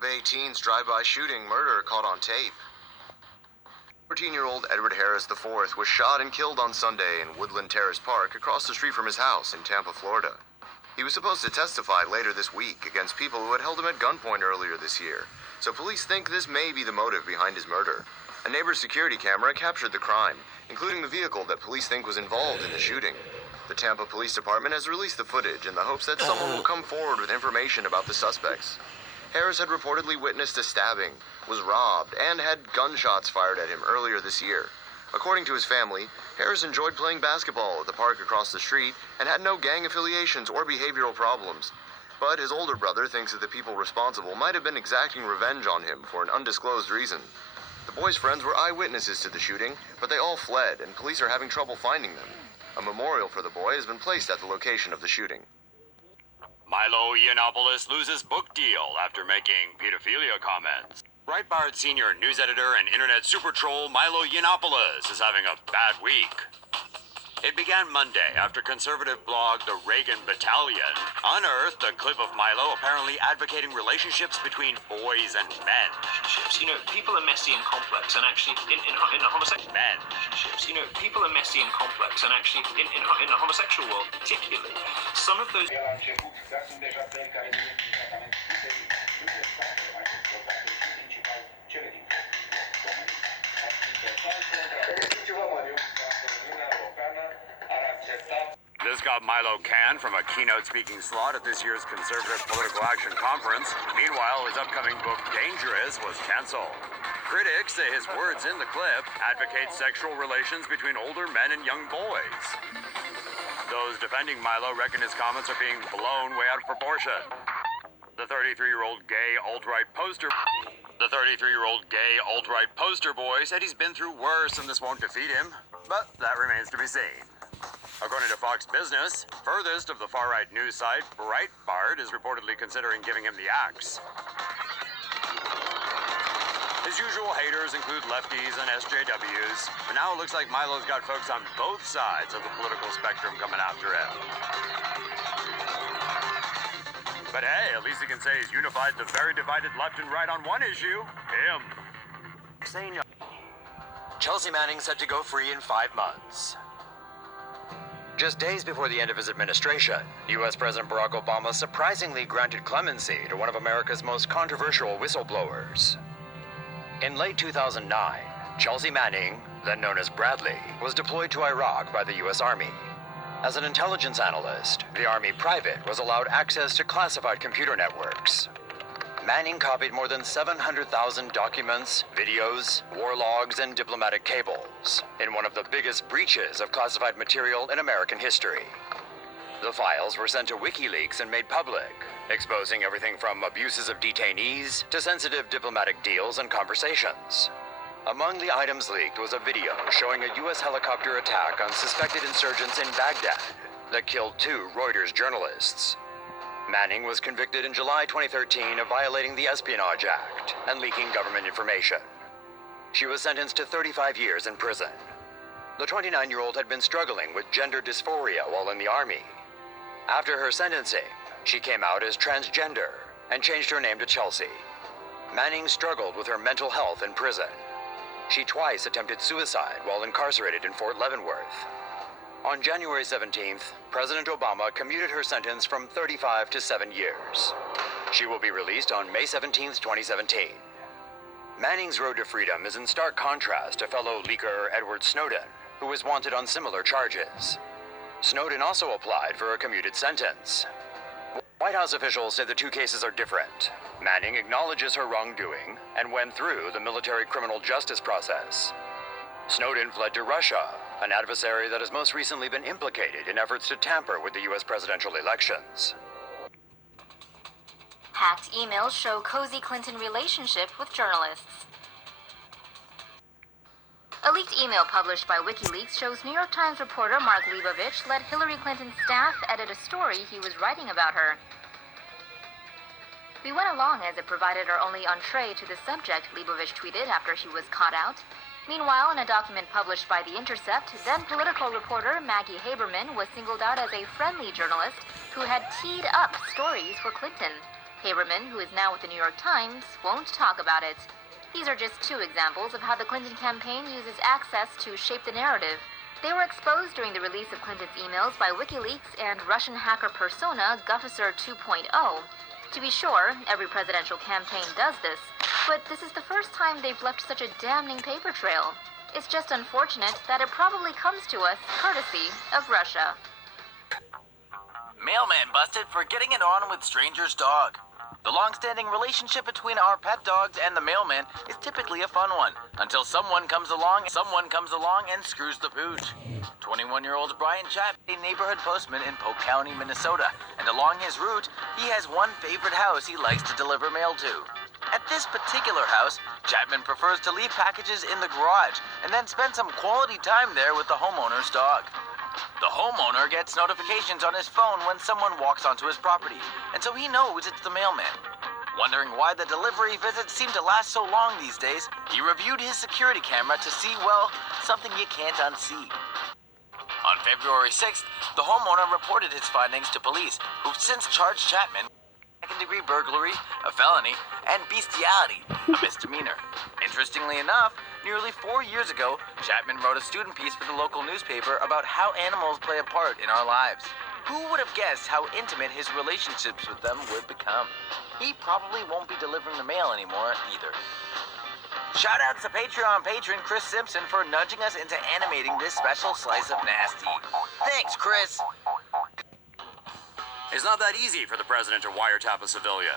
Bay teens drive-by shooting murder caught on tape. 14-year-old Edward Harris IV was shot and killed on Sunday in Woodland Terrace Park across the street from his house in Tampa, Florida. He was supposed to testify later this week against people who had held him at gunpoint earlier this year, so police think this may be the motive behind his murder. A neighbor's security camera captured the crime, including the vehicle that police think was involved in the shooting. The Tampa Police Department has released the footage in the hopes that someone will come forward with information about the suspects. Harris had reportedly witnessed a stabbing, was robbed, and had gunshots fired at him earlier this year. According to his family, Harris enjoyed playing basketball at the park across the street and had no gang affiliations or behavioral problems. But his older brother thinks that the people responsible might have been exacting revenge on him for an undisclosed reason. The boys' friends were eyewitnesses to the shooting, but they all fled, and police are having trouble finding them. A memorial for the boy has been placed at the location of the shooting. Milo Yiannopoulos loses book deal after making pedophilia comments. Breitbart senior news editor and internet Supertroll Milo Yiannopoulos is having a bad week. It began Monday after conservative blog The Reagan Battalion unearthed a clip of Milo apparently advocating relationships between boys and men. You know, people are messy and complex, and actually, in a homosexual Men. you know, people are messy and complex, and actually, in a homosexual world, particularly, some of those. This got Milo canned from a keynote speaking slot at this year's Conservative Political Action Conference. Meanwhile, his upcoming book, Dangerous, was canceled. Critics say his words in the clip advocate sexual relations between older men and young boys. Those defending Milo reckon his comments are being blown way out of proportion. The 33-year-old gay alt-right poster boy said he's been through worse and this won't defeat him, but that remains to be seen. According to Fox Business, furthest of the far-right news site, Breitbart is reportedly considering giving him the axe. His usual haters include lefties and SJWs, but now it looks like Milo's got folks on both sides of the political spectrum coming after him. But hey, at least he can say he's unified the very divided left and right on one issue, him. Chelsea Manning said to go free in 5 months. Just days before the end of his administration, U.S. President Barack Obama surprisingly granted clemency to one of America's most controversial whistleblowers. In late 2009, Chelsea Manning, then known as Bradley, was deployed to Iraq by the U.S. Army. As an intelligence analyst, the Army private was allowed access to classified computer networks. Manning copied more than 700,000 documents, videos, war logs, and diplomatic cables in one of the biggest breaches of classified material in American history. The files were sent to WikiLeaks and made public, exposing everything from abuses of detainees to sensitive diplomatic deals and conversations. Among the items leaked was a video showing a U.S. helicopter attack on suspected insurgents in Baghdad that killed 2 Reuters journalists. Manning was convicted in July 2013 of violating the Espionage Act and leaking government information. She was sentenced to 35 years in prison. The 29-year-old had been struggling with gender dysphoria while in the Army. After her sentencing, she came out as transgender and changed her name to Chelsea. Manning struggled with her mental health in prison. She twice attempted suicide while incarcerated in Fort Leavenworth. On January 17th, President Obama commuted her sentence from 35 to 7 years. She will be released on May 17th, 2017. Manning's road to freedom is in stark contrast to fellow leaker Edward Snowden, who was wanted on similar charges. Snowden also applied for a commuted sentence. White House officials say the 2 cases are different. Manning acknowledges her wrongdoing and went through the military criminal justice process. Snowden fled to Russia, an adversary that has most recently been implicated in efforts to tamper with the U.S. presidential elections. Hacked emails show cozy Clinton relationship with journalists. A leaked email published by WikiLeaks shows New York Times reporter Mark Leibovich let Hillary Clinton's staff edit a story he was writing about her. "We went along as it provided our only entree to the subject," Leibovich tweeted after she was caught out. Meanwhile, in a document published by The Intercept, then Political reporter Maggie Haberman was singled out as a friendly journalist who had teed up stories for Clinton. Haberman, who is now with the New York Times, won't talk about it. These are just two examples of how the Clinton campaign uses access to shape the narrative. They were exposed during the release of Clinton's emails by WikiLeaks and Russian hacker persona Gufficer 2.0. To be sure, every presidential campaign does this, but this is the first time they've left such a damning paper trail. It's just unfortunate that it probably comes to us courtesy of Russia. Mailman busted for getting it on with stranger's dog. The long-standing relationship between our pet dogs and the mailman is typically a fun one, until someone comes along and screws the pooch. 21-year-old Brian Chapman, a neighborhood postman in Polk County, Minnesota, and along his route, he has one favorite house he likes to deliver mail to. At this particular house, Chapman prefers to leave packages in the garage and then spend some quality time there with the homeowner's dog. The homeowner gets notifications on his phone when someone walks onto his property, and so he knows it's the mailman. Wondering why the delivery visits seem to last so long these days, he reviewed his security camera to see, well, something you can't unsee. On February 6th, the homeowner reported his findings to police, who've since charged Chapman second-degree burglary, a felony, and bestiality, a misdemeanor. Interestingly enough, nearly 4 years ago, Chapman wrote a student piece for the local newspaper about how animals play a part in our lives. Who would have guessed how intimate his relationships with them would become? He probably won't be delivering the mail anymore either. Shoutouts to Patreon patron Chris Simpson for nudging us into animating this special slice of nasty. Thanks, Chris! It's not that easy for the president to wiretap a civilian.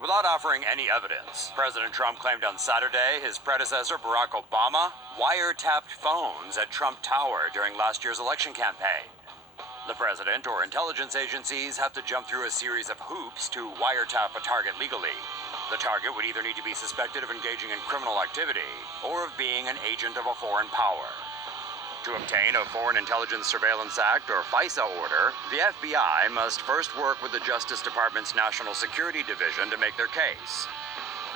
Without offering any evidence, President Trump claimed on Saturday his predecessor, Barack Obama, wiretapped phones at Trump Tower during last year's election campaign. The president or intelligence agencies have to jump through a series of hoops to wiretap a target legally. The target would either need to be suspected of engaging in criminal activity or of being an agent of a foreign power. To obtain a Foreign Intelligence Surveillance Act or FISA order, the FBI must first work with the Justice Department's National Security Division to make their case.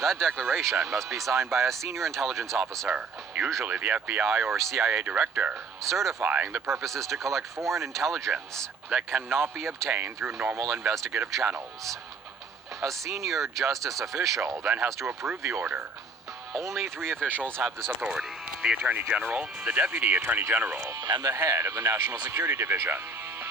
That declaration must be signed by a senior intelligence officer, usually the FBI or CIA director, certifying the purpose is to collect foreign intelligence that cannot be obtained through normal investigative channels. A senior justice official then has to approve the order. Only 3 officials have this authority: the Attorney General, the Deputy Attorney General, and the head of the National Security Division.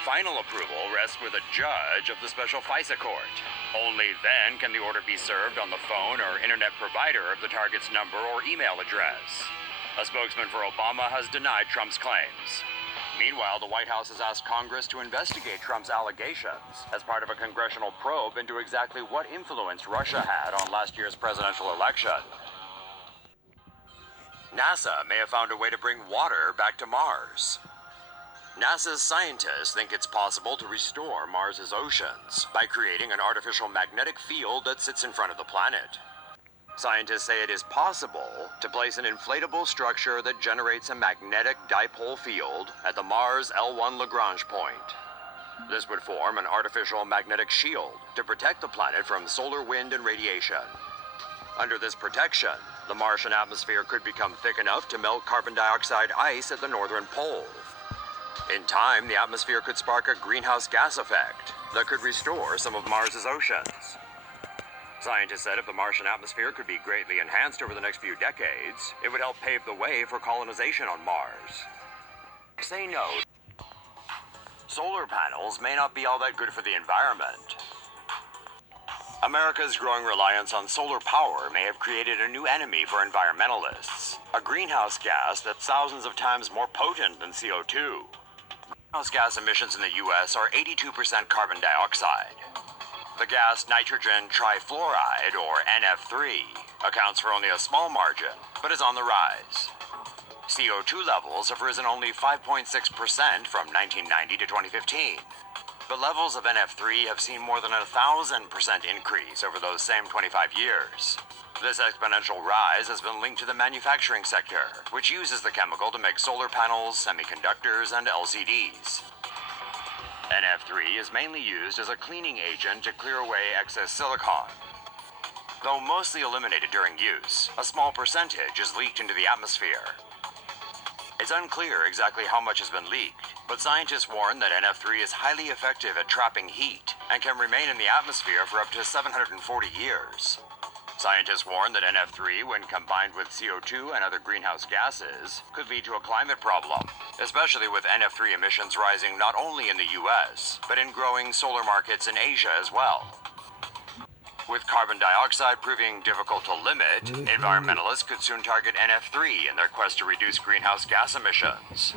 Final approval rests with a judge of the Special FISA Court. Only then can the order be served on the phone or internet provider of the target's number or email address. A spokesman for Obama has denied Trump's claims. Meanwhile, the White House has asked Congress to investigate Trump's allegations as part of a congressional probe into exactly what influence Russia had on last year's presidential election. NASA may have found a way to bring water back to Mars. NASA's scientists think it's possible to restore Mars's oceans by creating an artificial magnetic field that sits in front of the planet. Scientists say it is possible to place an inflatable structure that generates a magnetic dipole field at the Mars L1 Lagrange point. This would form an artificial magnetic shield to protect the planet from solar wind and radiation. Under this protection, the Martian atmosphere could become thick enough to melt carbon dioxide ice at the northern pole. In time, the atmosphere could spark a greenhouse gas effect that could restore some of Mars's oceans. Scientists said if the Martian atmosphere could be greatly enhanced over the next few decades, it would help pave the way for colonization on Mars. Say no. Solar panels may not be all that good for the environment. America's growing reliance on solar power may have created a new enemy for environmentalists, a greenhouse gas that's thousands of times more potent than CO2. Greenhouse gas emissions in the U.S. are 82% carbon dioxide. The gas nitrogen trifluoride, or NF3, accounts for only a small margin, but is on the rise. CO2 levels have risen only 5.6% from 1990 to 2015. But levels of NF3 have seen more than 1,000% increase over those same 25 years. This exponential rise has been linked to the manufacturing sector, which uses the chemical to make solar panels, semiconductors, and LCDs. NF3 is mainly used as a cleaning agent to clear away excess silicon. Though mostly eliminated during use, a small percentage is leaked into the atmosphere. It's unclear exactly how much has been leaked, but scientists warn that NF3 is highly effective at trapping heat and can remain in the atmosphere for up to 740 years. Scientists warn that NF3, when combined with CO2 and other greenhouse gases, could lead to a climate problem, especially with NF3 emissions rising not only in the US, but in growing solar markets in Asia as well. With carbon dioxide proving difficult to limit, environmentalists could soon target NF3 in their quest to reduce greenhouse gas emissions.